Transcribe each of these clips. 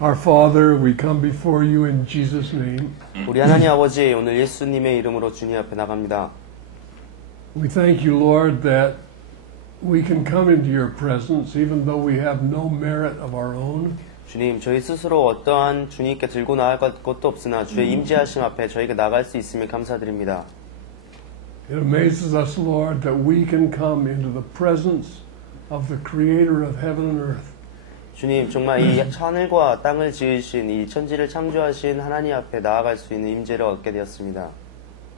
Our Father, we come before you in Jesus' name. 우리 하나님 아버지, 오늘 예수님의 이름으로 주님 앞에 나갑니다. We thank you, Lord, that we can come into your presence even though we have no merit of our own. 주님, 저희 스스로 어떠한 주님께 들고 나아갈 것도 없으나 주의 임재하심 앞에 저희가 나갈 수 있음을 감사드립니다. It amazes us, Lord, that we can come into the presence of the Creator of heaven and earth. 주님, 정말 이 하늘과 땅을 지으신 이 천지를 창조하신 하나님 앞에 나아갈 수 있는 임재를 얻게 되었습니다.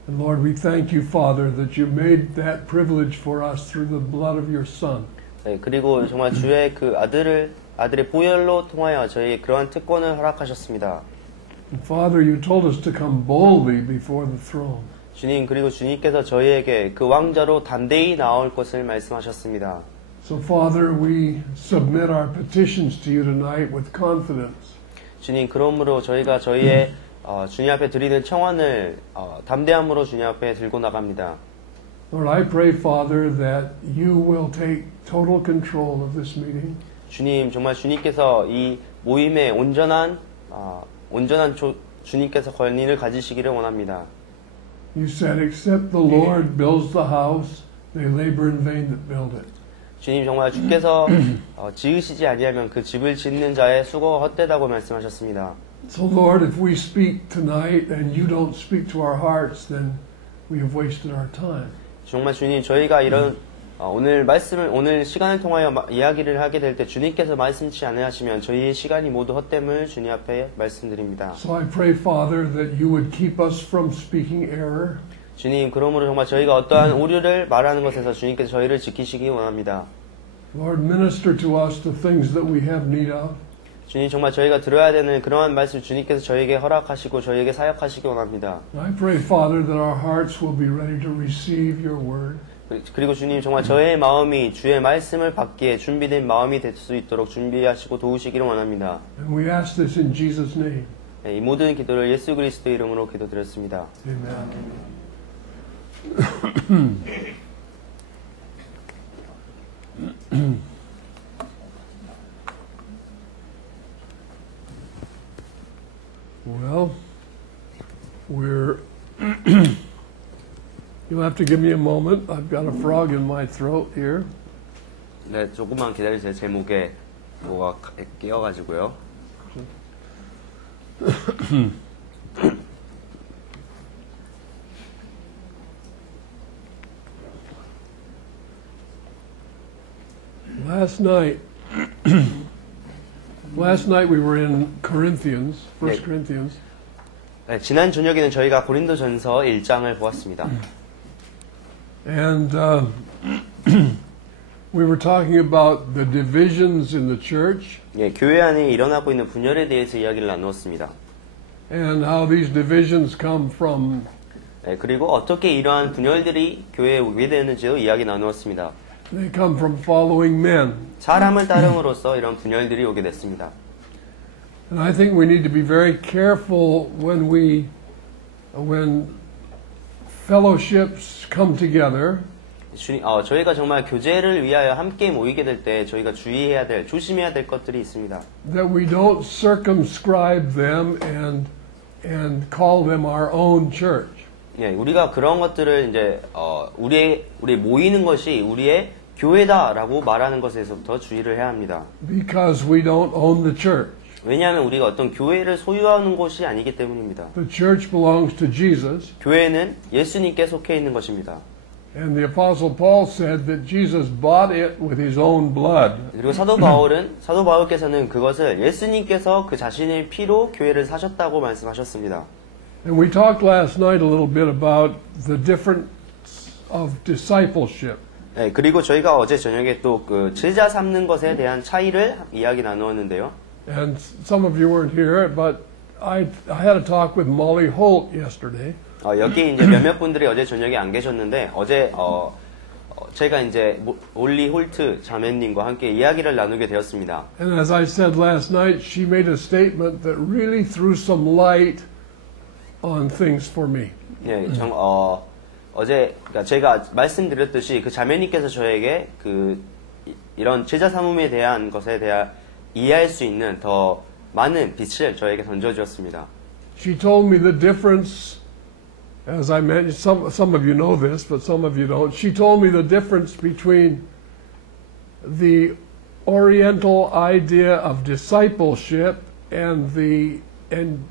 And Lord, we thank you, Father, that you made that privilege for us through the blood of your Son. 네, 그리고 정말 주의 그 아들의 보혈로 통하여 저희 그러한 특권을 허락하셨습니다. And Father, you told us to come boldly before the throne. 주님, 그리고 주님께서 저희에게 그 왕자로 담대히 나올 것을 말씀하셨습니다. So, Father, we submit our petitions to you tonight with confidence. 주님, 그러므로 저희가 저희의 주님 앞에 드리는 청원을 담대함으로 주님 앞에 들고 나갑니다. Lord, I pray, Father, that you will take total control of this meeting. 주님, 정말 주님께서 이 모임에 온전한 주님께서 권위를 가지시기를 원합니다. You said, except the Lord builds the house, they labor in vain that build it. 주님, 정말 주께서 지으시지 아니하면 그 집을 짓는 자의 수고가 헛되다고 말씀하셨습니다. So, Lord, if we speak tonight and you don't speak to our hearts, then we have wasted our time. 정말 주님, 저희가 이런 오늘 시간을 통하여 이야기를 하게 될 때 주님께서 말씀치 않으시면 저희의 시간이 모두 헛됨을 주님 앞에 말씀드립니다. So I pray, Father, that you would keep us from speaking error. 주님, 그러므로 정말 저희가 어떠한 오류를 말하는 것에서 주님께서 저희를 지키시기 원합니다. Lord, minister to us the things that we have need of. 주님, 정말 저희가 들어야 되는 그러한 말씀 주님께서 저희에게 허락하시고 저희에게 사역하시기 원합니다. I pray, Father, that our hearts will be ready to receive your word. 그리고 주님, 정말 저의 마음이 주의 말씀을 받기에 준비된 마음이 될 수 있도록 준비하시고 도우시기를 원합니다. And we ask this in Jesus' name. 이 모든 기도를 예수 그리스도 이름으로 기도드렸습니다. Amen. Well, you'll have to give me a moment. I've got a frog in my throat here. 네, 조금만 기다리세요. 제 목에 뭐가 끼어가지고요. Last night we were in Corinthians, 1 Corinthians. 네, 지난 저녁에는 저희가 고린도전서 1장을 보았습니다. And we were talking about the divisions in the church. 예, 교회 안에 일어나고 있는 분열에 대해서 이야기를 나누었습니다. And how these divisions come from. 네, 그리고 어떻게 이러한 분열들이 교회에 오게 되는지도 이야기 나누었습니다. They come from following men. 사람을 따름으로써 이런 분열들이 오게 됐습니다. And I think we need to be very careful when fellowships come together. 저희가 정말 교제를 위하여 함께 모이게 될 때 저희가 조심해야 될 것들이 있습니다. That we don't circumscribe them and call them our own church. 예, 우리가 그런 것들을 이제 우리 모이는 것이 우리의 교회다라고 말하는 것에서부터 주의를 해야 합니다. Because we don't own the church. 왜냐하면 우리가 어떤 교회를 소유하는 곳이 아니기 때문입니다. The church belongs to Jesus. 교회는 예수님께 속해 있는 것입니다. And the Apostle Paul said that Jesus bought it with his own blood. 그리고 사도 바울께서는 그것을 예수님께서 그 자신의 피로 교회를 사셨다고 말씀하셨습니다. And we talked last night a little bit about the difference of discipleship. 네, 그리고 저희가 어제 저녁에 또 그 제자 삼는 것에 대한 차이를 이야기 나누었는데요. And some of you weren't here, but I had a talk with Molly Holt yesterday. 여기 이제 몇몇 분들이 어제 저녁에 안 계셨는데 어제 제가 이제 올리 홀트 자매님과 함께 이야기를 나누게 되었습니다. And as I said last night, she made a statement that really threw some light on things for me. 네, 어제 그러니까 제가 말씀드렸듯이 그 자매님께서 저에게 이런 제자 삼음에 대한 것에 대한 이해할 수 있는 더 많은 빛을 저에게 던져주었습니다. She told me the difference, as I mentioned, some of you know this, but some of you don't. She told me the difference between the Oriental idea of discipleship and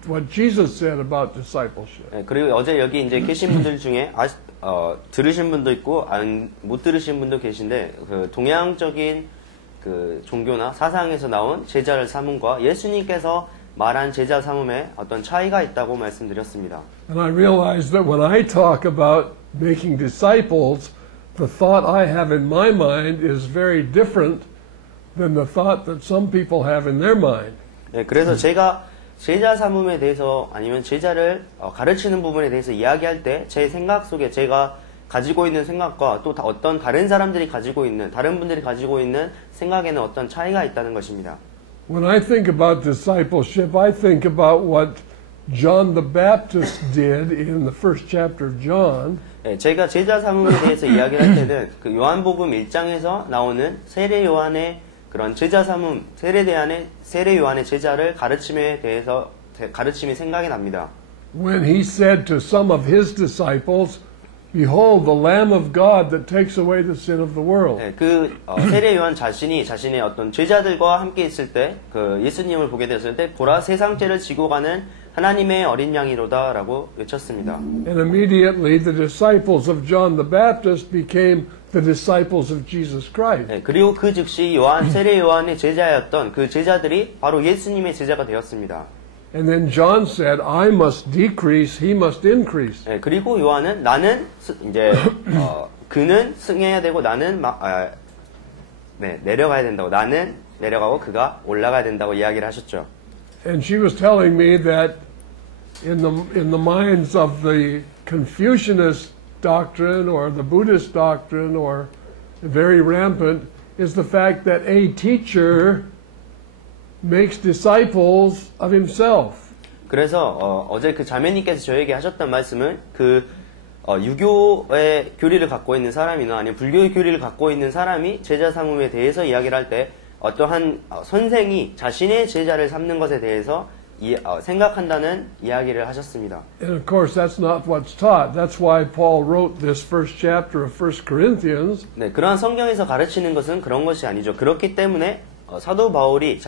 what Jesus said about discipleship. 네, 그리고 어제 여기 이제 계신 분들 중에 들으신 분도 있고 못 들으신 분도 계신데 그 동양적인 그 종교나 사상에서 나온 제자를 삼음과 예수님께서 말한 제자 삼음에 어떤 차이가 있다고 말씀드렸습니다. And I realized that when I talk about making disciples, the thought I have in my mind is very different than the thought that some people have in their mind. 네, 그래서 제가 제자 삼음에 대해서 아니면 제자를 가르치는 부분에 대해서 이야기할 때 제 생각 속에 제가 가지고 있는 생각과 또 어떤 다른 사람들이 가지고 있는 다른 분들이 가지고 있는 생각에는 어떤 차이가 있다는 것입니다. When I think about discipleship, I think about what John the Baptist did in the first chapter of John. 네, 제가 제자 삼음에 대해서 이야기를 할 때는 그 요한복음 1장에서 나오는 세례 요한의 그런 제자 삼음, 세례 요한의 제자를 가르침이 생각이 납니다. When he said to some of his disciples, Behold the Lamb of God that takes away the sin of the world. 네, 세례 요한 자신이 자신의 어떤 제자들과 함께 있을 때, 그 예수님을 보게 되었을 때, 보라 세상 죄를 지고 가는 하나님의 어린 양이로다라고 외쳤습니다. And immediately the disciples of John the Baptist became the disciples of Jesus Christ. 네, 그리고 그 즉시 세례 요한의 제자였던 그 제자들이 바로 예수님의 제자가 되었습니다. And then John said, I must decrease, he must increase. 네, 그리고 요한은 그는 승해야 되고 내려가야 된다고 나는 내려가고 그가 올라가야 된다고 이야기를 하셨죠. And she was telling me that in the minds of the Confucianist doctrine or the Buddhist doctrine or very rampant is the fact that a teacher makes disciples of himself. 그래서 어제 그 자매님께서 저에게 하셨던 말씀은 유교의 교리를 갖고 있는 사람이나 아니면 불교의 교리를 갖고 있는 사람이 제자 삼음에 대해서 이야기를 할 때 어떠한 선생이 자신의 제자를 삼는 것에 대해서 생각한다는 이야기를 하셨습니다. And of course that's not what's taught. That's why Paul wrote this first chapter of 1 Corinthians. 네, 그러한 성경에서 가르치는 것은 그런 것이 아니죠. 그렇기 때문에 사도 바울이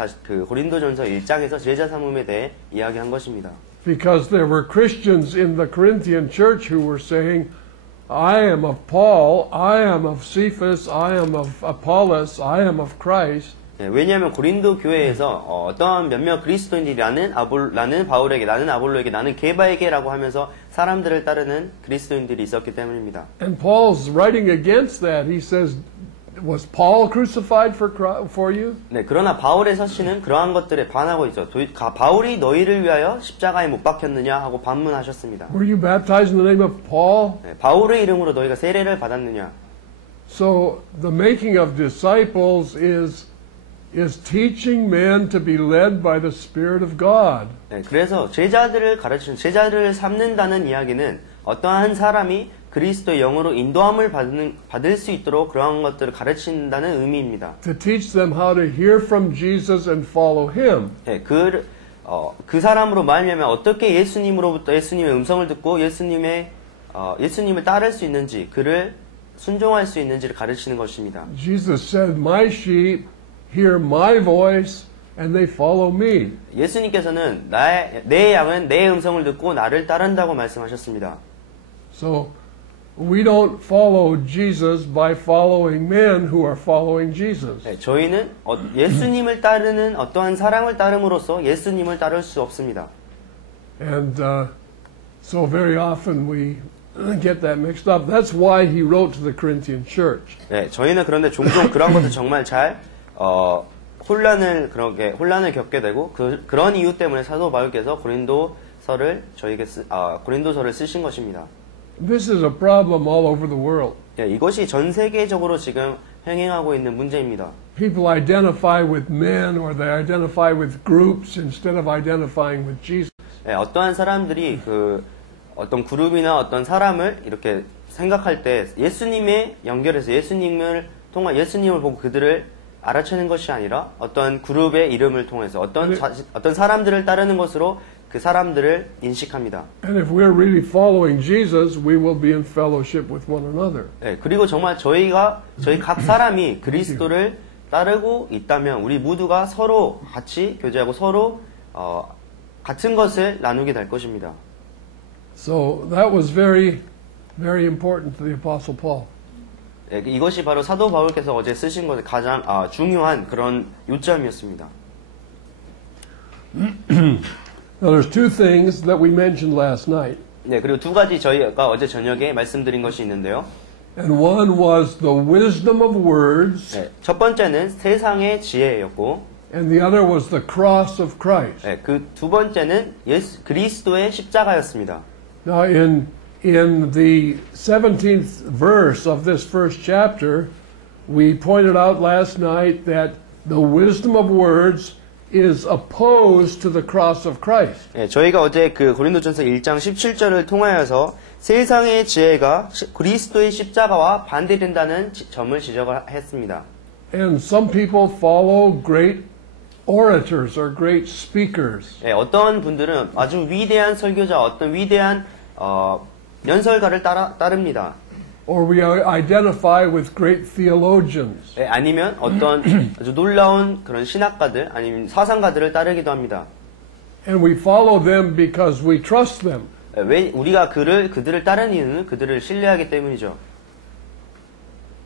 고린도전서 1장에서 제자 삼음에 대해 이야기한 것입니다. Because there were Christians in the Corinthian church who were saying, I am of Paul, I am of Cephas, I am of Apollos, I am of Christ. 네, 왜냐하면 고린도 교회에서 어떠한 몇몇 그리스도인들이 나는 바울에게, 나는 아볼로에게, 나는 게바에게라고 하면서 사람들을 따르는 그리스도인들이 있었기 때문입니다. And Paul's writing against that. He says, was Paul crucified for you? 네, 그러나 바울의 서신은 그러한 것들에 반하고 있죠. 바울이 너희를 위하여 십자가에 못 박혔느냐 하고 반문하셨습니다. Were you baptized in the name of Paul? 네, 바울의 이름으로 너희가 세례를 받았느냐? So the making of disciples is teaching men to be led by the Spirit of God. 네, 그래서 제자를 삼는다는 이야기는 어떠한 사람이 그리스도의 영으로 인도함을 받을 수 있도록 그러한 것들을 가르친다는 의미입니다. To teach them how to hear from Jesus and follow Him. 네, 그 사람으로 말미암아 어떻게 예수님으로부터 예수님의 음성을 듣고 예수님을 따를 수 있는지, 그를 순종할 수 있는지를 가르치는 것입니다. Jesus said, "My sheep hear my voice and they follow me." 예수님께서는 내 양은 내 음성을 듣고 나를 따른다고 말씀하셨습니다. So we don't follow Jesus by following men who are following Jesus. 네, 저희는 예수님을 따르는 어떠한 사람을 따름으로써 예수님을 따를 수 없습니다. And so very often we get that mixed up. That's why he wrote to the Corinthian church. 네, 저희는 그런데 종종 그런 것을 정말 잘 혼란을 겪게 되고 그런 이유 때문에 사도 바울께서 고린도서를 쓰신 것입니다. This is a problem all over the world. 네, 이것이 전 세계적으로 지금 행행하고 있는 문제입니다. People identify with men or they identify with groups instead of identifying with Jesus. 네, 어떠한 사람들이 어떤 그룹이나 어떤 사람을 이렇게 생각할 때 예수님에 연결해서 예수님을 보고 그들을 알아채는 것이 아니라 어떤 그룹의 이름을 통해서 어떤 사람들을 따르는 것으로 그 사람들을 인식합니다. And if we're really following Jesus, we will be in fellowship with one another. 네, 그리고 정말 저희 각 사람이 그리스도를 따르고 있다면 우리 모두가 서로 같이 교제하고 서로 같은 것을 나누게 될 것입니다. So that was very, very important to the Apostle Paul. 네, 이것이 바로 사도 바울께서 어제 쓰신 것의 가장 중요한 그런 요점이었습니다. Now there's two things that we mentioned last night. 네, 그리고 두 가지 저희가 어제 저녁에 말씀드린 것이 있는데요. And one was the wisdom of words, 네, 첫 번째는 세상의 지혜였고, and the other was the cross of Christ. 네, 그 두 번째는 그리스도의 십자가였습니다. Now in the 17th verse of this first chapter, we pointed out last night that the wisdom of words is opposed to the cross of Christ. 네, 저희가 어제 그 고린도전서 1장 17절을 통하여서 세상의 지혜가 그리스도의 십자가와 반대된다는 점을 지적을 했습니다. And some people follow great orators or great speakers. 네, 어떤 분들은 아주 위대한 설교자, 어떤 위대한 연설가를 따릅니다. Or we identify with great theologians. 네, 아니면 어떤 아주 놀라운 그런 신학가들, 아니면 사상가들을 따르기도 합니다. And we follow them because we trust them. 네, 왜 우리가 그들을 따르는 이유는 그들을 신뢰하기 때문이죠.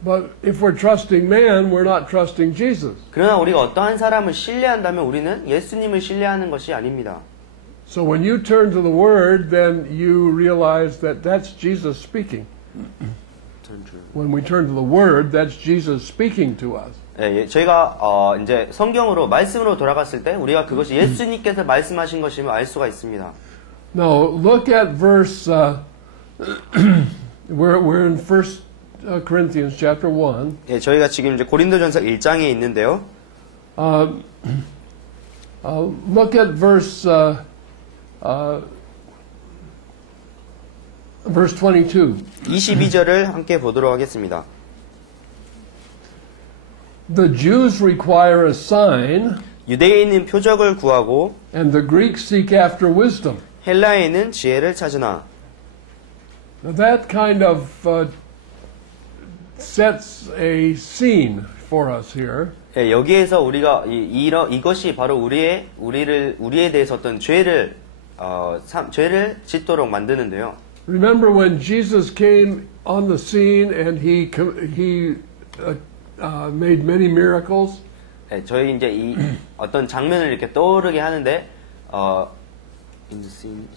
But if we're trusting man, we're not trusting Jesus. 그러나 우리가 어떠한 사람을 신뢰한다면 우리는 예수님을 신뢰하는 것이 아닙니다. So when you turn to the Word, then you realize that that's Jesus speaking. When we turn to the Word, that's Jesus speaking to us. 예, 저희가 이제 성경으로 말씀으로 돌아갔을 때 우리가 그것이 예수님께서 말씀하신 것임을 알 수가 있습니다. Now look at verse. We're in 1 Corinthians chapter 1. 예, 저희가 지금 이제 고린도전서 1장에 있는데요. Look at verse 22. 22절을 함께 보도록 하겠습니다. The Jews require a sign, 유대인은 표적을 구하고 and the Greeks seek after wisdom. 헬라인은 지혜를 찾으나. Now that kind of sets a scene for us here. 예, 여기에서 우리가 이것이 바로 우리에 대해서 어떤 죄를 짓도록 만드는데요. Remember when Jesus came on the scene and he made many miracles? 예, 저희 이제 이 어떤 장면을 이렇게 떠오르게 하는데 in the scene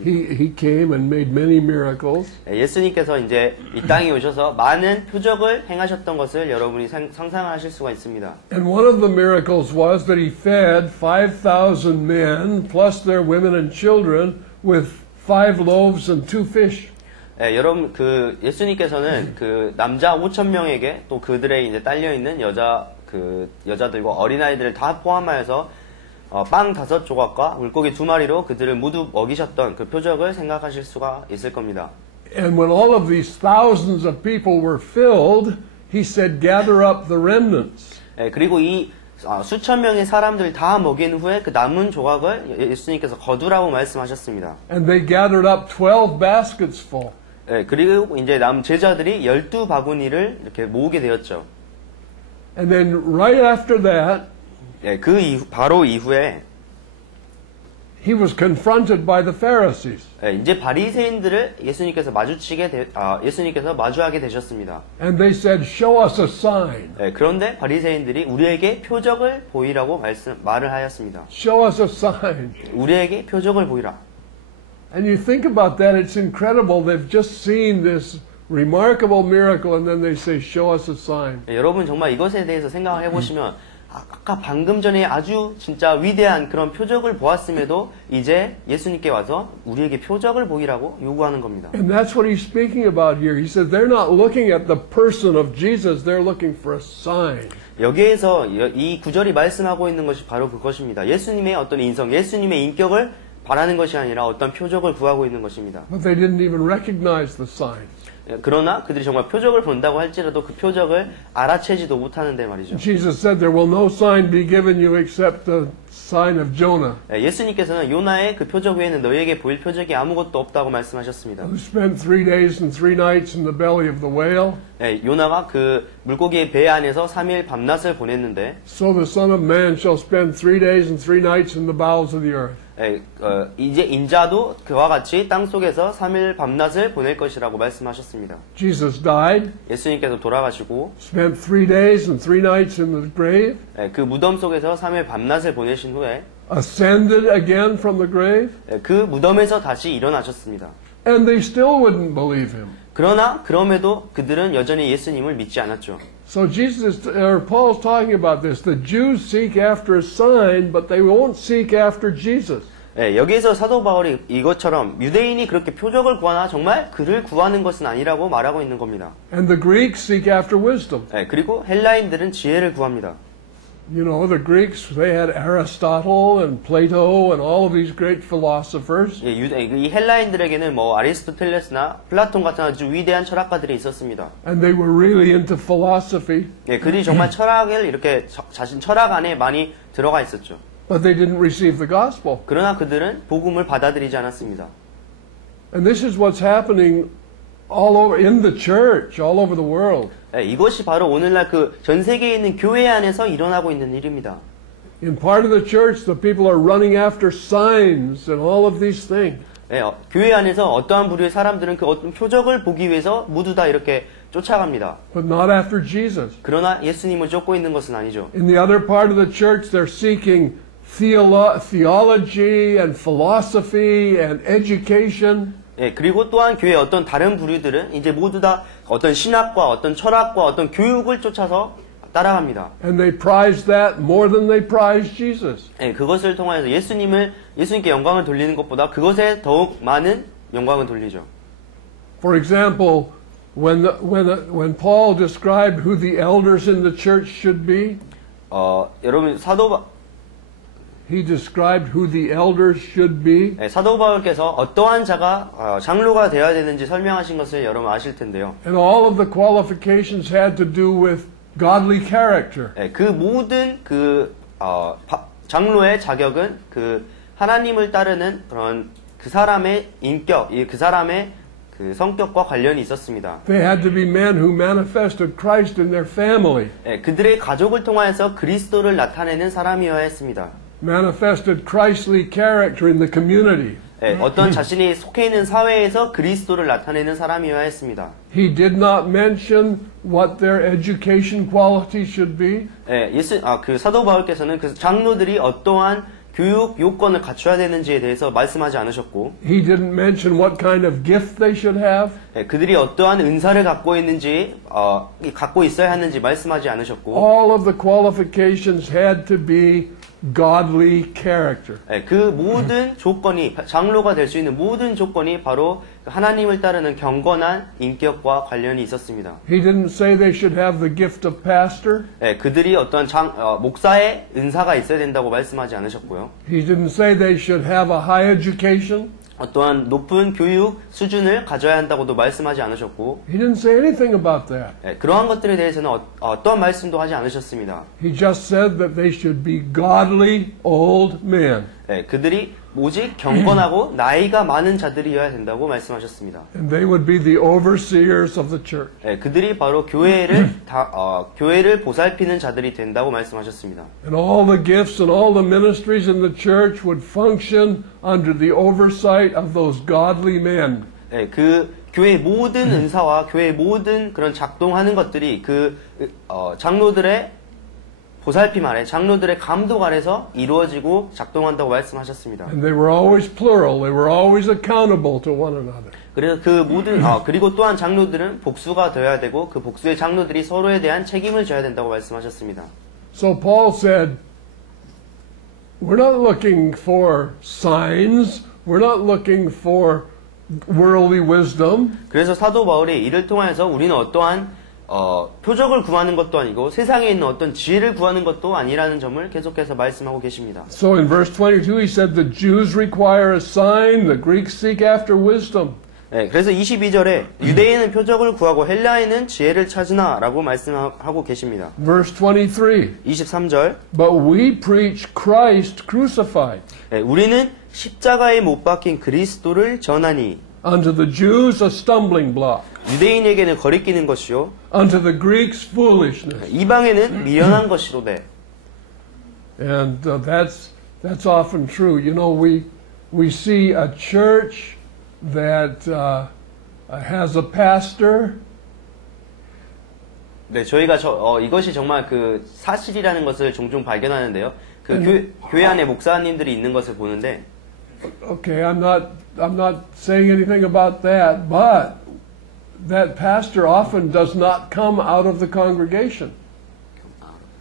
He came and made many miracles. 예, 예수님께서 이제 이 땅에 오셔서 많은 표적을 행하셨던 것을 여러분이 상상하실 수가 있습니다. And one of the miracles was that he fed 5,000 men plus their women and children with 5 loaves and 2 fish. 예, 여러분 그 예수님께서는 그 남자 5,000명에게 또 그들의 이제 딸려 있는 여자들과 어린아이들을 다 포함하여서 빵 5조각과 물고기 2마리로 그들을 모두 먹이셨던 그 표적을 생각하실 수가 있을 겁니다. And when all of these thousands of people were filled, he said, "Gather up the remnants." 예, 그리고 이 수천 명의 사람들 다 먹인 후에 그 남은 조각을 예수님께서 거두라고 말씀하셨습니다. And they gathered up 12 baskets full. 예, 그리고 이제 남 제자들이 12바구니를 이렇게 모으게 되었죠. And then right after that, 예, 바로 이후에 he was confronted by the Pharisees. 예, 이제 바리새인들을 예수님께서 마주하게 되셨습니다. And they said, "Show us a sign. 예, 그런데 바리새인들이 우리에게 표적을 보이라고 말을 하였습니다. Show us a sign." 우리에게 표적을 보이라. And you think about that, it's incredible. They've just seen this remarkable miracle and then they say, "Show us a sign." 예, 여러분 정말 이것에 대해서 생각을 해보시면 아까 방금 전에 아주 진짜 위대한 그런 표적을 보았음에도 이제 예수님께 와서 우리에게 표적을 보이라고 요구하는 겁니다. And that's what he's speaking about here. He says they're not looking at the person of Jesus, they're looking for a sign. 여기에서 이 구절이 말씀하고 있는 것이 바로 그것입니다. 예수님의 어떤 인성, 예수님의 인격을 바라는 것이 아니라 어떤 표적을 구하고 있는 것입니다. But they didn't even recognize the signs. 그러나 그들이 정말 표적을 본다고 할지라도 그 표적을 알아채지도 못하는데 말이죠. Jesus said, "There will no sign be given you except the sign of Jonah, 예수님께서는 요나의 그 표적 외에는 너희에게 보일 표적이 아무것도 없다고 말씀하셨습니다. who spent 3 days and 3 nights in the belly of the whale. 요나가 그 물고기의 배 안에서 3일 밤낮을 보냈는데 So the Son of Man shall spend 3 days and 3 nights in the bowels of the earth." 이제 인자도 그와 같이 땅 속에서 3일 밤낮을 보낼 것이라고 말씀하셨습니다. Jesus died, 예수님께서 돌아가시고 spent 3 days and 3 nights in the grave, 그 무덤 속에서 3일 밤낮을 보내신 후에 ascended again from the grave, 그 무덤에서 다시 일어나셨습니다. and they still wouldn't believe him. 그러나 그럼에도 그들은 여전히 예수님을 믿지 않았죠. So Paul's talking about this. The Jews seek after a sign, but they won't seek after Jesus. 여기에서 사도 바울이 이것처럼 유대인이 그렇게 표적을 구하나 정말 그를 구하는 것은 아니라고 말하고 있는 겁니다. And the Greeks seek after wisdom. 그리고 헬라인들은 지혜를 구합니다. You know, the Greeks, they had Aristotle and Plato and all of these great philosophers. 이 헬라인들에게는 뭐 아리스토텔레스나 플라톤 같은 아주 위대한 철학가들이 있었습니다. And they were really into philosophy. 그들이 정말 철학을 이렇게 자신 철학 안에 많이 들어가 있었죠. But they didn't receive the gospel. 그러나 그들은 복음을 받아들이지 않았습니다. And this is what's happening all over in the church, all over the world. 이것이 바로 오늘날 그 전 세계에 있는 교회 안에서 일어나고 있는 일입니다. In part of the church, the people are running after signs and all of these things. 교회 안에서 어떠한 부류의 사람들은 그 어떤 표적을 보기 위해서 모두 다 이렇게 쫓아갑니다. But not after Jesus. 그러나 예수님을 쫓고 있는 것은 아니죠. In the other part of the church, they're seeking theology and philosophy and education. 그리고 또한 교회의 어떤 다른 부류들은 이제 모두 다 어떤 신학과 어떤 철학과 어떤 교육을 쫓아서 따라갑니다. And they prize that more than they prize Jesus. 그것을 통하여서 예수님께 영광을 돌리는 것보다 그것에 더욱 많은 영광을 돌리죠. For example, when Paul described who the elders in the church should be, 여러분 he described who the elders should be. 사도 바울께서 어떠한 자가 장로가 되어야 되는지 설명하신 것을 여러분 아실 텐데요. And all of the qualifications had to do with godly character. 그 모든 장로의 자격은 그 하나님을 따르는 그런 그 사람의 인격, 그 사람의 그 성격과 관련이 있었습니다. They had to be men who manifested Christ in their family. 그들의 가족을 통하여서 그리스도를 나타내는 사람이어야 했습니다. Manifested Christly character in the community. 어떤 자신이 속해 있는 사회에서 그리스도를 나타내는 사람이어야 했습니다. He did not mention what their education qualities should be. 그 사도 바울께서는 그 장로들이 어떠한 교육 요건을 갖춰야 되는지에 대해서 말씀하지 않으셨고, He didn't mention what kind of gift they should have. 그들이 어떠한 은사를 갖고 있는지, 갖고 있어야 하는지 말씀하지 않으셨고, All of the qualifications had to be godly character. 그 모든 조건이, 장로가 될 수 있는 모든 조건이 바로 하나님을 따르는 경건한 인격과 관련이 있었습니다. He didn't say they should have the gift of pastor. 그들이 어떤 목사의 은사가 있어야 된다고 말씀하지 않으셨고요. He didn't say they should have a high education. 어떠한 높은 교육 수준을 가져야 한다고도 말씀하지 않으셨고, He didn't say anything about that. 그러한 것들에 대해서는 어떠한 말씀도 하지 않으셨습니다. He just said that they should be godly old men. 그들이 오직 경건하고 나이가 많은 자들이어야 된다고 말씀하셨습니다. And they would be the overseers of the church. 그들이 바로 교회를 보살피는 자들이 된다고 말씀하셨습니다. And all the gifts and all the ministries in the church would function under the oversight of those godly men. 그 교회의 모든 은사와 교회의 모든 그런 작동하는 것들이 그 장로들의 보살핌 아래, 장로들의 감독 아래서 이루어지고 작동한다고 말씀하셨습니다. And they were always plural. They were always accountable to one another. 그래서 그 모든 그리고 또한 장로들은 복수가 되어야 되고 그 복수의 장로들이 서로에 대한 책임을 져야 된다고 말씀하셨습니다. So Paul said, we're not looking for signs. We're not looking for worldly wisdom. 그래서 사도 바울이 이를 통해서 우리는 어떠한 표적을 구하는 것도 아니고 세상에 있는 어떤 지혜를 구하는 것도 아니라는 점을 계속해서 말씀하고 계십니다. So in verse 22 he said the Jews require a sign, the Greeks seek after wisdom. 네, 그래서 22절에 유대인은 표적을 구하고 헬라인은 지혜를 찾으나라고 말씀하고 계십니다. Verse 23. 23절. But we preach Christ crucified. 네, 우리는 십자가에 못 박힌 그리스도를 전하니 Unto the Jews a stumbling block. 유대인에게는 거리끼는 것이요 Unto the Greeks foolishness. 이방에는 미련한 것이로되. And that's often true. You know, we see a church that has a pastor. 네, 저희가 이것이 정말 그 사실이라는 것을 종종 발견하는데요. 그 교회 안에 목사님들이 있는 것을 보는데. Okay, I'm not saying anything about that, but that pastor often does not come out of the congregation.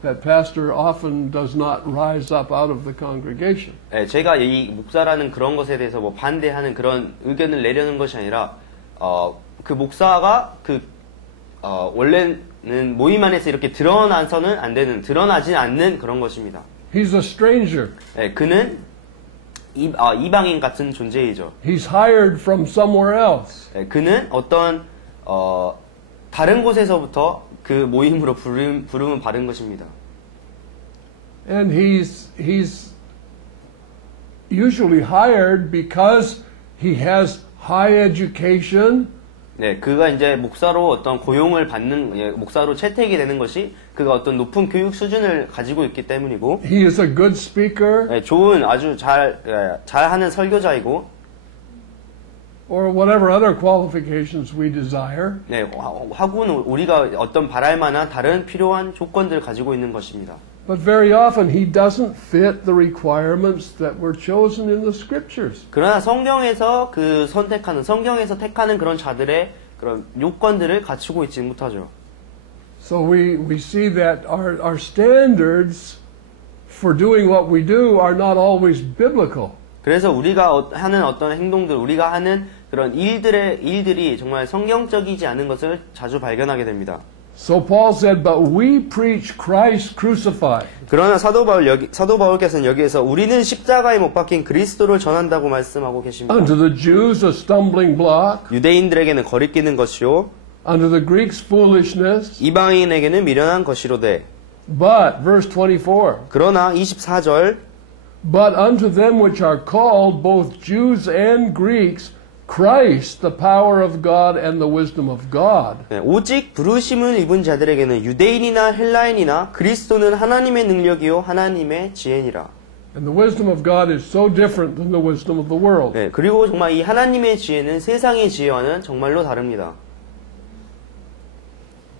That pastor often does not rise up out of the congregation. 네, 제가 이 목사라는 그런 것에 대해서 뭐 반대하는 그런 의견을 내려는 것이 아니라 그 목사가 원래는 모임 안에서 이렇게 드러나서는 안 되는, 드러나지 않는 그런 것입니다. He's a stranger. 네, 그는 이방인 같은 존재이죠. He's hired from somewhere else. 네, 그는 어떤 다른 곳에서부터 그 모임으로 부름을 받은 것입니다. And he's usually hired because he has high education. 네, 그가 이제 목사로 어떤 고용을 받는, 목사로 채택이 되는 것이 그가 어떤 높은 교육 수준을 가지고 있기 때문이고, He is a good speaker. 네, 좋은 아주 잘하는 설교자이고, Or whatever other qualifications we desire. 네, 하고는 우리가 어떤 바랄 만한 다른 필요한 조건들을 가지고 있는 것입니다. But very often he doesn't fit the requirements that were chosen in the scriptures. 그러나 성경에서 성경에서 택하는 그런 자들의 그런 요건들을 갖추고 있지 못하죠. So we see that our standards for doing what we do are not always biblical. 그래서 우리가 하는 어떤 행동들, 우리가 하는 그런 일들이 정말 성경적이지 않은 것을 자주 발견하게 됩니다. So Paul said, but we preach Christ crucified. 그러나 사도 바울께서는 여기에서 우리는 십자가에 못 박힌 그리스도를 전한다고 말씀하고 계십니다. Unto the Jews a stumbling block. 유대인들에게는 거리끼는 것이요, Unto the Greeks foolishness. 이방인에게는 미련한 것이로되. But, verse 24. 그러나 24절, But unto them which are called, both Jews and Greeks, Christ, the power of God and the wisdom of God. 네, 오직 부르심을 입은 자들에게는 유대인이나 헬라인이나 그리스도는 하나님의 능력이요 하나님의 지혜니라. And the wisdom of God is so different than the wisdom of the world. 네, 그리고 정말 이 하나님의 지혜는 세상의 지혜와는 정말로 다릅니다.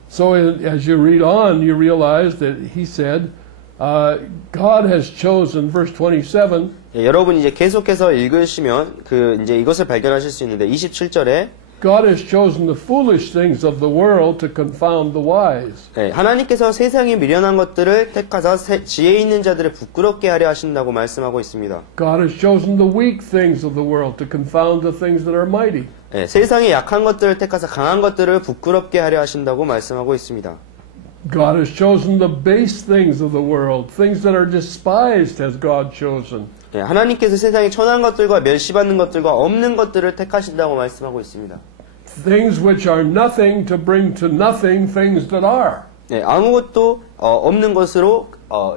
So as you read on, you realize that he said, God has chosen, verse 27, 네, 여러분 이제 계속해서 읽으시면 이제 이것을 발견하실 수 있는데 27절에 God has chosen the foolish things of the world to confound the wise. 네, 하나님께서 세상에 미련한 것들을 택하사 지혜 있는 자들을 부끄럽게 하려 하신다고 말씀하고 있습니다. God has chosen the weak things of the world to confound the things that are mighty. 네, 세상에 약한 것들을 택하사 강한 것들을 부끄럽게 하려 하신다고 말씀하고 있습니다. God has chosen the base things of the world, things that are despised has God chosen. 네, 하나님께서 세상에 천한 것들과 멸시받는 것들과 없는 것들을 택하신다고 말씀하고 있습니다. Things which are nothing to bring to nothing things that are. 네, 아무것도 없는 것으로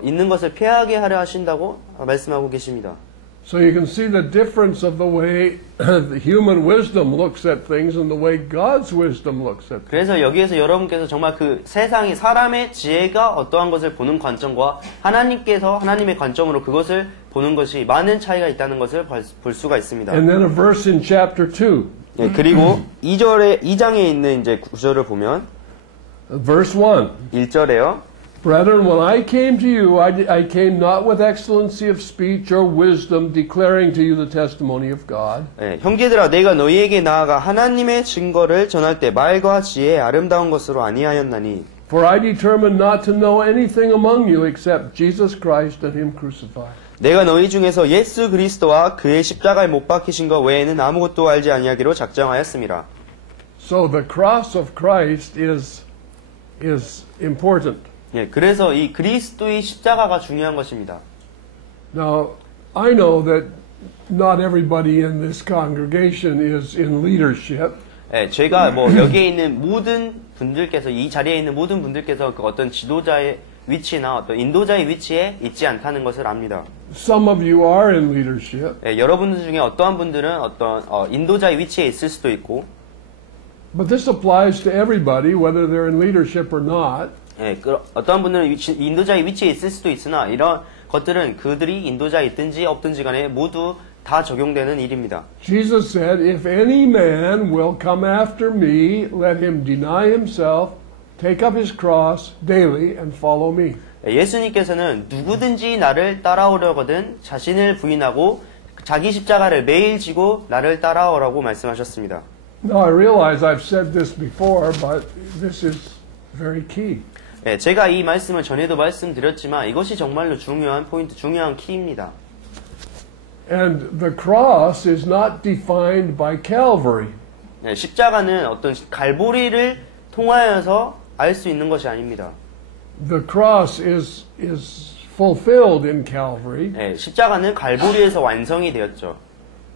있는 것을 피하게 하려 하신다고 말씀하고 계십니다. So you can see the difference of the way the human wisdom looks at things and the way God's wisdom looks at things. 그래서 여기에서 여러분께서 정말 그 세상이 사람의 지혜가 어떠한 것을 보는 관점과 하나님께서 하나님의 관점으로 그것을 보는 것이 많은 차이가 있다는 것을 볼 수가 있습니다. And then a verse in chapter 2. 네, 그리고 2장에 있는 이제 구절을 보면 Verse 1. 1절에요. Brethren, when I came to you, I came not with excellency of speech or wisdom, declaring to you the testimony of God. 네, 형제들아 내가 너희에게 나아가 하나님의 증거를 전할 때 말과 지혜의 아름다운 것으로 아니하였나니 For I determined not to know anything among you except Jesus Christ and Him crucified. 내가 너희 중에서 예수 그리스도와 그의 십자가에 못 박히신 것 외에는 아무것도 알지 아니하기로 작정하였습니다. So the cross of Christ is important. 예, 그래서 이 그리스도의 십자가가 중요한 것입니다. Now, I know that not everybody in this congregation is in leadership. 예, 저희가 뭐 여기에 있는 모든 분들께서 이 자리에 있는 모든 분들께서 그 어떤 지도자의 위치나 어떤 인도자의 위치에 있지 않다는 것을 압니다. Some of you are in leadership, 예, 여러분들 중에 어떠한 분들은 어떤 인도자의 위치에 있을 수도 있고, but this applies to everybody, whether they're in leadership or not. 예, 어떠한 분들은 인도자의 위치에 있을 수도 있으나 이런 것들은 그들이 인도자에 있든지 없든지 간에 모두 다 적용되는 일입니다. Jesus said, if any man will come after me, let him deny himself, take up his cross daily and follow me. 예수님께서는 누구든지 나를 따라오려거든 자신을 부인하고 자기 십자가를 매일 지고 나를 따라오라고 말씀하셨습니다. Now I realize I've said this before, but this is very key. 예, 제가 이 말씀을 전에도 말씀드렸지만 이것이 정말로 중요한 포인트, 중요한 키입니다. And the cross is not defined by Calvary. 예, 십자가는 어떤 갈보리를 통하여서 알 수 있는 것이 아닙니다. The cross is fulfilled in Calvary, 예, 십자가는 갈보리에서 완성이 되었죠.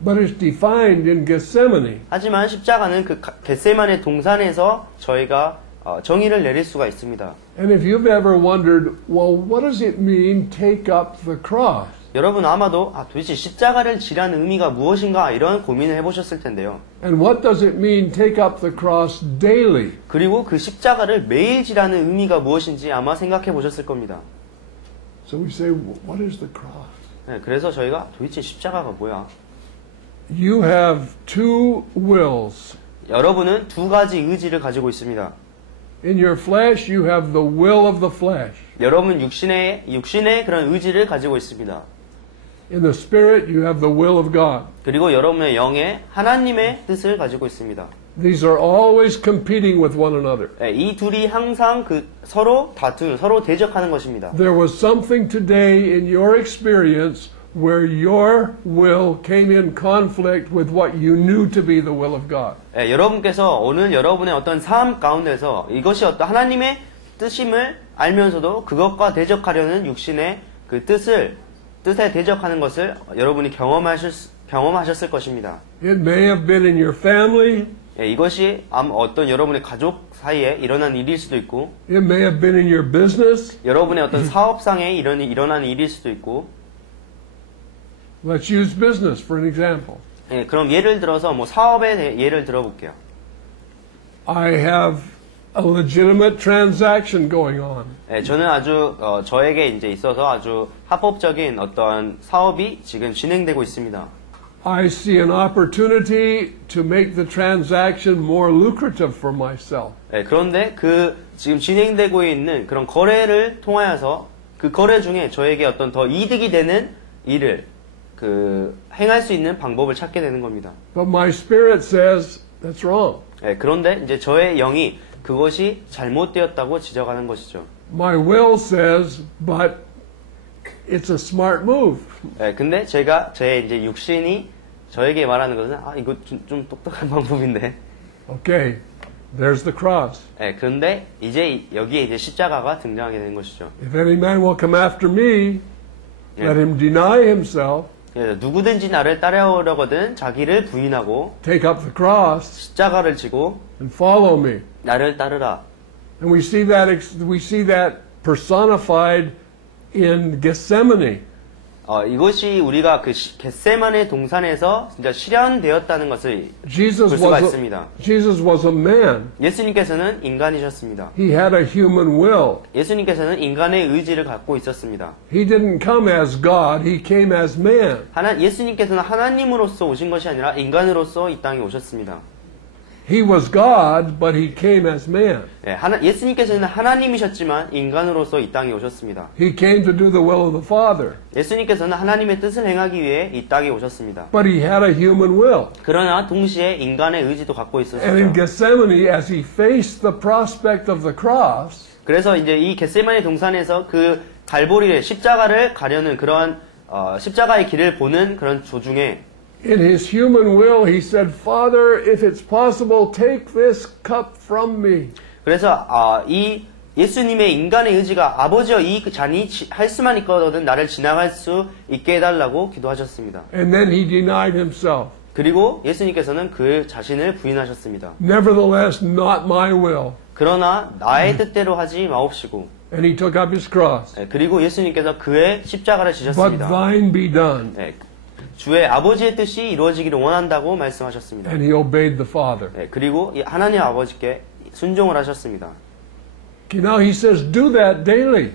but it's defined in Gethsemane. 하지만 십자가는 그 겟세마네 동산에서 저희가 정의를 내릴 수가 있습니다. And if you've ever wondered, well, what does it mean, take up the cross? 여러분 아마도 도대체 십자가를 지라는 의미가 무엇인가 이런 고민을 해보셨을 텐데요. And what does it mean, take up the cross daily? 그리고 그 십자가를 매일 지라는 의미가 무엇인지 아마 생각해 보셨을 겁니다. So we say, what is the cross? 네, 그래서 저희가 도대체 십자가가 뭐야? You have two wills. 여러분은 두 가지 의지를 가지고 있습니다. In your flesh, you have the will of the flesh. 여러분 육신의 그런 의지를 가지고 있습니다. In the spirit, you have the will of God. 그리고 여러분의 영에 하나님의 뜻을 가지고 있습니다. These are always competing with one another. 네, 이 둘이 항상 서로 다투는, 서로 대적하는 것입니다. There was something today in your experience where your will came in conflict with what you knew to be the will of God. 네, 여러분께서 오늘 여러분의 어떤 삶 가운데서 이것이 어떤 하나님의 뜻임을 알면서도 그것과 대적하려는 육신의 그 뜻에 대적하는 것을 여러분이 경험하셨을 것입니다. It may have been in your family. 예, 이것이 어떤 여러분의 가족 사이에 일어난 일일 수도 있고, It may have been in your business. 여러분의 어떤 사업상에 일어난 일일 수도 있고. Let's use business for an example. 예, 그럼 예를 들어서 뭐 사업의 예를 들어볼게요. I have a legitimate transaction going on. 예, 저는 아주 저에게 이제 있어서 아주 합법적인 어떤 사업이 지금 진행되고 있습니다. I see an opportunity to make the transaction more lucrative for myself. 예, 그런데 그 지금 진행되고 있는 그런 거래를 통하여서 그 거래 중에 저에게 어떤 더 이득이 되는 일을 행할 수 있는 방법을 찾게 되는 겁니다. But my spirit says that's wrong. 예, 그런데 이제 저의 영이 그것이 잘못되었다고 지적하는 것이죠. My will says, but it's a smart move. 예, 근데 제 이제 육신이 저에게 말하는 것은 이거 좀 똑똑한 방법인데. Okay, there's the cross. 예, 그런데 이제 여기에 이제 십자가가 등장하게 되는 것이죠. If any man will come after me, let him deny himself, 예, 누구든지 나를 따라오려거든 자기를 부인하고 take up the cross, 십자가를 지고 and follow me. 나를 따르라. And we see that personified in Gethsemane. 이것이 우리가 그 겟세마네 동산에서 진짜 실현되었다는 것을 Jesus 볼 수가 있습니다. was a man. 예수님께서는 인간이셨습니다. He had a human will. 예수님께서는 인간의 의지를 갖고 있었습니다. He didn't come as God, he came as man. 예수님께서는 하나님으로서 오신 것이 아니라 인간으로서 이 땅에 오셨습니다. He was God, but he came as man. 예, 예수님께서는 하나님이셨지만 인간으로서 이 땅에 오셨습니다. He came to do the will of the Father. 예수님께서는 하나님의 뜻을 행하기 위해 이 땅에 오셨습니다. But he had a human will. 그러나 동시에 인간의 의지도 갖고 And in 있었죠. Gethsemane, as he faced the prospect of the cross, 그래서 이제 이 겟세마네 동산에서 그 갈보리를 십자가를 가려는 그런 십자가의 길을 보는 그런 조중에 in his human will, he said, Father, if it's possible, take this cup from me. 그래서 이 예수님의 인간의 의지가 아버지와 이 잔이 할 수만 있거든 나를 지나갈 수 있게 해달라고 기도하셨습니다. And then he denied himself. 그리고 예수님께서는 그 자신을 부인하셨습니다. Nevertheless, not my will. 그러나 나의 뜻대로 하지 마옵시고 And he took up his cross. 그리고 예수님께서 그의 십자가를 But 지셨습니다. thine be done. 주의 아버지의 뜻이 이루어지기를 원한다고 말씀하셨습니다. And he obeyed the Father. 그리고 하나님 아버지께 순종을 하셨습니다. Okay, now he says, do that daily.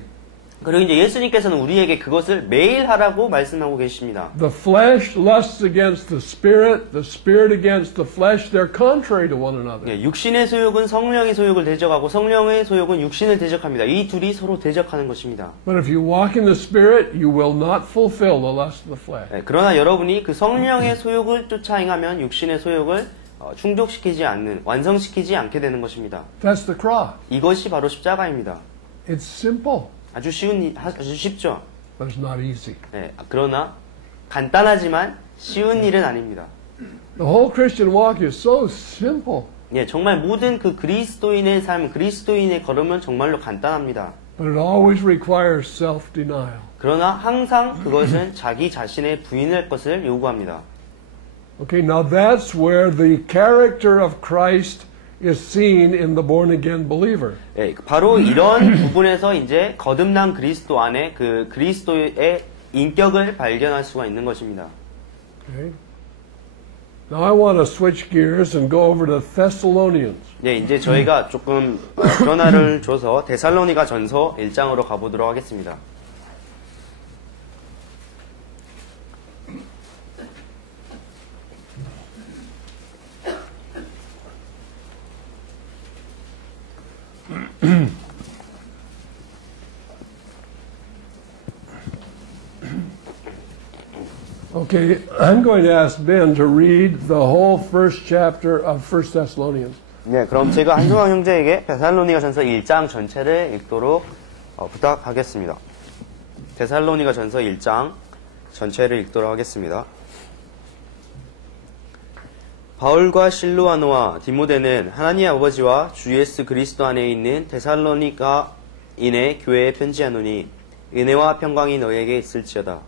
그리고 이제 예수님께서는 우리에게 그것을 매일 하라고 말씀하고 계십니다. The flesh lusts against the spirit against the flesh. They're contrary to one another. 육신의 소욕은 성령의 소욕을 대적하고 성령의 소욕은 육신을 대적합니다. 이 둘이 서로 대적하는 것입니다. But if you walk in the spirit, you will not fulfill the lust of the flesh. 그러나 여러분이 그 성령의 소욕을 쫓아 행하면 육신의 소욕을 충족시키지 않는, 완성시키지 않게 되는 것입니다. That's the cross. 이것이 바로 십자가입니다. It's simple, 아주 쉽죠. but it's not easy. 그러나 간단하지만 쉬운 일은 아닙니다. The whole Christian walk is so simple, 정말 모든 그 그리스도인의 삶, 그리스도인의 걸음은 정말로 간단합니다. but it always requires self-denial. 그러나 항상 그것은 자기 자신의 부인할 것을 요구합니다. Okay, now that's where the character of Christ is seen in the born-again believer. 바로 이런 부분에서 이제 거듭난 그리스도 안에 그 그리스도의 인격을 발견할 수가 있는 것입니다. Okay. Now I want to switch gears and go over to Thessalonians. 이제 저희가 조금 변화를 줘서 데살로니가 전서 1장으로 가보도록 하겠습니다. Okay, I'm going to ask Ben to read the whole first chapter of 1 Thessalonians. 그럼 제가 한종환 형제에게 데살로니가 전서 1장 전체를 읽도록 부탁하겠습니다. 데살로니가 전서 1장 전체를 읽도록 하겠습니다. 바울과 실루아노와 디모데는 하나님 아버지와 주 예수 그리스도 안에 있는 데살로니가인의 교회에 편지하노니 은혜와 평강이 너희에게 있을지어다.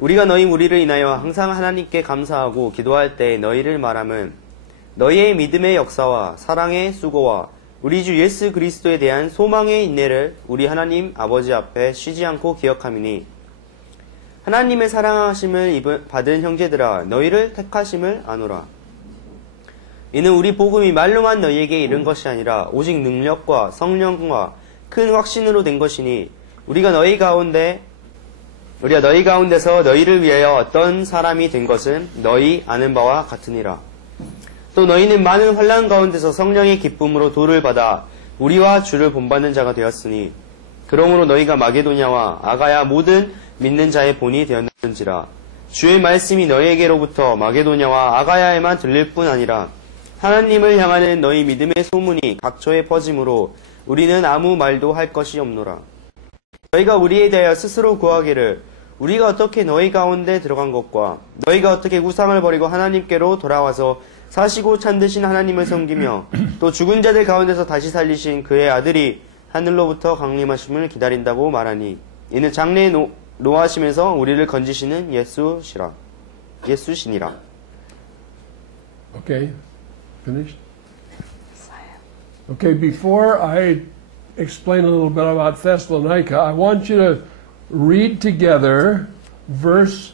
우리가 너희 무리를 인하여 항상 하나님께 감사하고 기도할 때 너희를 말함은 너희의 믿음의 역사와 사랑의 수고와 우리 주 예수 그리스도에 대한 소망의 인내를 우리 하나님 아버지 앞에 쉬지 않고 기억함이니 하나님의 사랑하심을 받은 형제들아 너희를 택하심을 아노라. 이는 우리 복음이 말로만 너희에게 이른 것이 아니라 오직 능력과 성령과 큰 확신으로 된 것이니 우리가 너희 가운데서 너희를 위하여 어떤 사람이 된 것은 너희 아는 바와 같으니라. 또 너희는 많은 환난 가운데서 성령의 기쁨으로 도를 받아 우리와 주를 본받는 자가 되었으니 그러므로 너희가 마게도냐와 아가야 모든 믿는 자의 본이 되었는지라. 주의 말씀이 너희에게로부터 마게도냐와 아가야에만 들릴 뿐 아니라 하나님을 향하는 너희 믿음의 소문이 각처에 퍼짐으로 우리는 아무 말도 할 것이 없노라. 너희가 우리에 대하여 스스로 구하기를 우리가 어떻게 너희 가운데 들어간 것과 너희가 어떻게 우상을 버리고 하나님께로 돌아와서 사시고 참되신 하나님을 섬기며 또 죽은 자들 가운데서 다시 살리신 그의 아들이 하늘로부터 강림하심을 기다린다고 말하니 이는 장래에 노하심에서 우리를 건지시는 예수시니라. Okay, finished? Okay, before I explain a little bit about Thessalonica, I want you to read together verse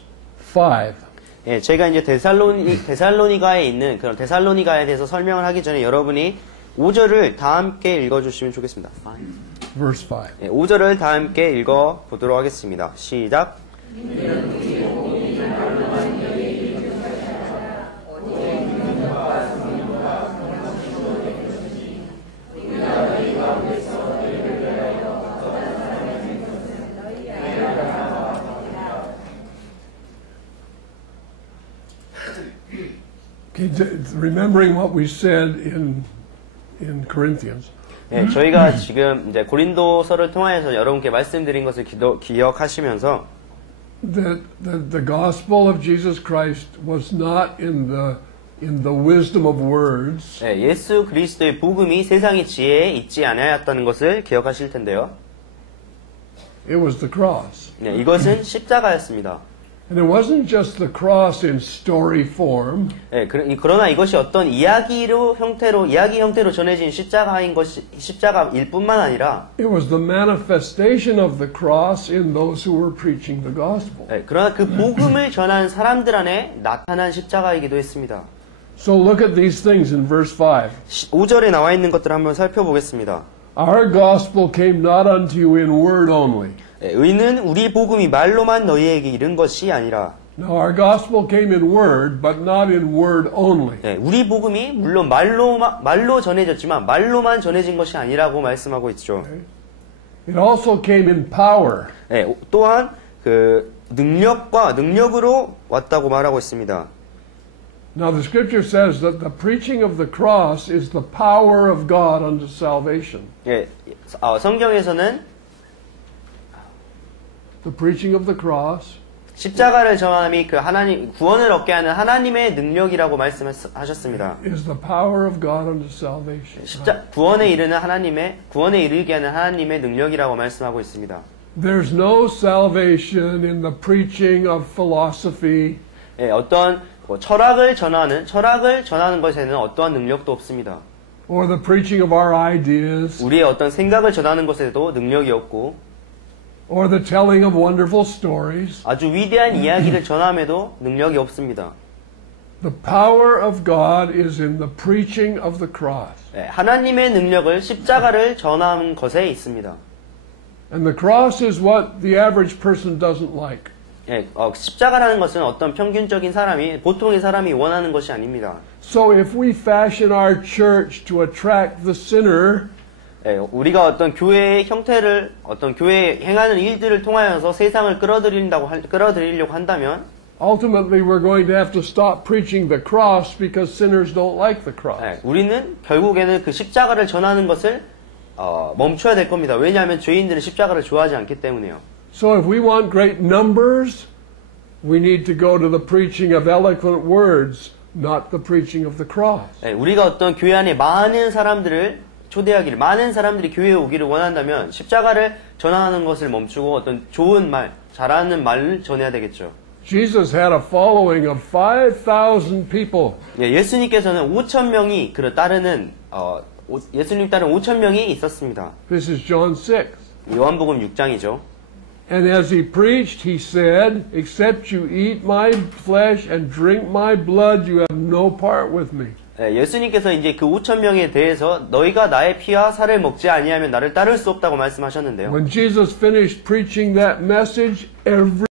5. 제가 이제 데살로니가에 있는 그런 데살로니가에 대해서 설명을 하기 전에 여러분이 5절을 다 함께 읽어주시면 좋겠습니다. Verse 5. 5절을 다 함께 읽어보도록 하겠습니다. 시작. Okay, remembering what we said in Corinthians. 저희가 지금 이제 고린도서를 통하여서 여러분께 말씀드린 것을 기억하시면서 The gospel of Jesus Christ was not in the in the wisdom of words, 네, 예수 그리스도의 복음이 세상의 지혜에 있지 않았다는 것을 기억하실 텐데요. it was the cross. 네, 이것은 십자가였습니다. And it wasn't just the cross in story form. 네, 그러나 이것이 어떤 이야기 형태로 전해진 십자가일 뿐만 아니라, It was the manifestation of the cross in those who were preaching the gospel. 네, 그러나 그 복음을 전하는 사람들 안에 나타난 십자가이기도 했습니다. So look at these things in verse 5. 5절에 나와 있는 것들을 한번 살펴보겠습니다. Our gospel came not unto you in word only. 네, 의는 우리 복음이 말로만 너희에게 이른 것이 아니라, Now our gospel came in word, but not in word only. 네, 우리 복음이 물론 말로 전해졌지만 말로만 전해진 것이 아니라고 말씀하고 있죠. It also came in power. 네, 또한 그 능력으로 왔다고 말하고 있습니다. Now the scripture says that the preaching of the cross is the power of God unto salvation. 예, 성경에서는 The preaching of the cross 십자가를 전함이 그 하나님 구원을 얻게 하는 하나님의 능력이라고 말씀하셨습니다. is the power of God unto salvation. 구원에 이르게 하는 하나님의 능력이라고 말씀하고 있습니다. There's no salvation in the preaching of philosophy. 예, 어떤 철학을 전하는 것에는 어떠한 능력도 없습니다. Or the preaching of our ideas. 우리의 어떤 생각을 전하는 것에도 능력이 없고, Or the telling of wonderful stories. 아주 위대한 이야기를 전함에도 능력이 없습니다. The power of God is in the preaching of the cross. 예, 하나님의 능력을 십자가를 전하는 것에 있습니다. And the cross is what the average person doesn't like. 예, 십자가라는 것은 어떤 평균적인 보통의 사람이 원하는 것이 아닙니다. So if we fashion our church to attract the sinner, 예, 우리가 어떤 교회의 교회에 행하는 일들을 통하여서 세상을 끌어들이려고 한다면, ultimately we're going to have to stop preaching the cross because sinners don't like the cross. 예, 우리는 결국에는 그 십자가를 전하는 것을 멈춰야 될 겁니다. 왜냐하면 죄인들은 십자가를 좋아하지 않기 때문에요. So if we want great numbers, we need to go to the preaching of eloquent words, not the preaching of the cross. 예, 우리가 어떤 교회 안에 많은 사람들이 교회에 오기를 원한다면 십자가를 전하는 것을 멈추고 어떤 좋은 잘하는 말을 전해야 되겠죠. Jesus had a following of 5,000 people. 예, 예수님께서는 5,000명이 예수님 따른 5,000명이 있었습니다. This is John 6. 요한복음 6장이죠. And as he preached, he said, except you eat my flesh and drink my blood, you have no part with me. 예, 예수님께서 이제 그 5,000명에 대해서 너희가 나의 피와 살을 먹지 아니하면 나를 따를 수 없다고 말씀하셨는데요. When Jesus finished preaching that message, every